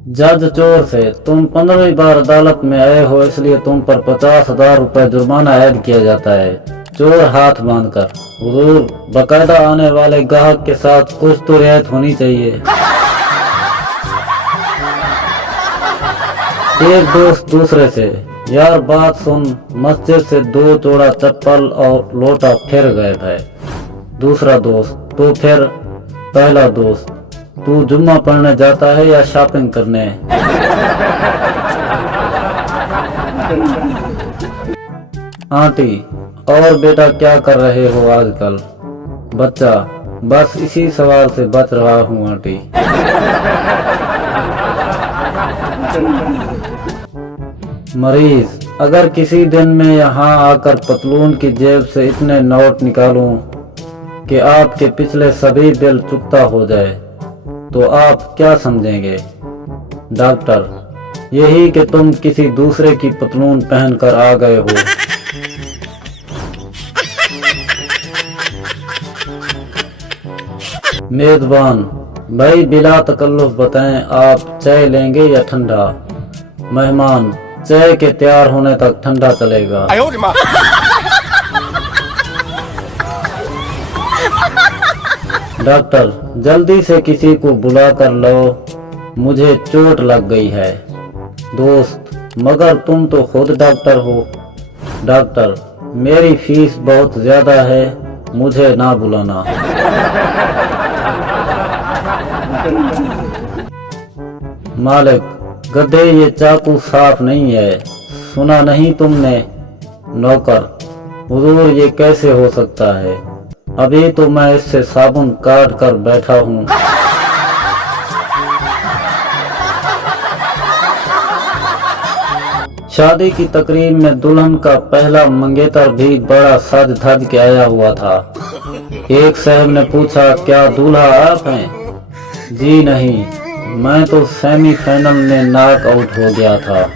जज चोर से, तुम 15वीं बार अदालत में आए हो इसलिए तुम पर 50,000 रुपए जुर्माना ऐड किया जाता है। चोर हाथ बांधकर, हुजूर बकायदा आने वाले ग्राहक के साथ कुछ तो रियायत होनी चाहिए। एक दोस्त दूसरे से, यार बात सुन, मस्जिद से 2 जोड़ा चप्पल और लोटा फिर गायब है। दूसरा दोस्त, तो फिर? पहला दोस्त, तू जुम्मा पढ़ने जाता है या शॉपिंग करने? आंटी, और बेटा क्या कर रहे हो आजकल? बच्चा, बस इसी सवाल से बच रहा हूँ आंटी। मरीज, अगर किसी दिन में यहाँ आकर पतलून की जेब से इतने नोट निकालूं कि आपके पिछले सभी बिल चुकता हो जाए तो आप क्या समझेंगे? डॉक्टर, यही कि तुम किसी दूसरे की पतलून पहनकर आ गए हो। मेजबान, भाई बिला तकल्लुफ बताएं, आप चाय लेंगे या ठंडा? मेहमान, चाय के तैयार होने तक ठंडा चलेगा। डॉक्टर, जल्दी से किसी को बुला कर लो, मुझे चोट लग गई है। दोस्त, मगर तुम तो खुद डॉक्टर हो। डॉक्टर, मेरी फीस बहुत ज्यादा है, मुझे ना बुलाना। मालिक, गधे ये चाकू साफ नहीं है, सुना नहीं तुमने? नौकर, हुजूर ये कैसे हो सकता है, अभी तो मैं इससे साबुन काट कर बैठा हूँ। शादी की तकरीब में दुल्हन का पहला मंगेतर भी बड़ा सज धज के आया हुआ था। एक साहब ने पूछा, क्या दूल्हा आप हैं? जी नहीं, मैं तो सेमीफाइनल में नॉक आउट हो गया था।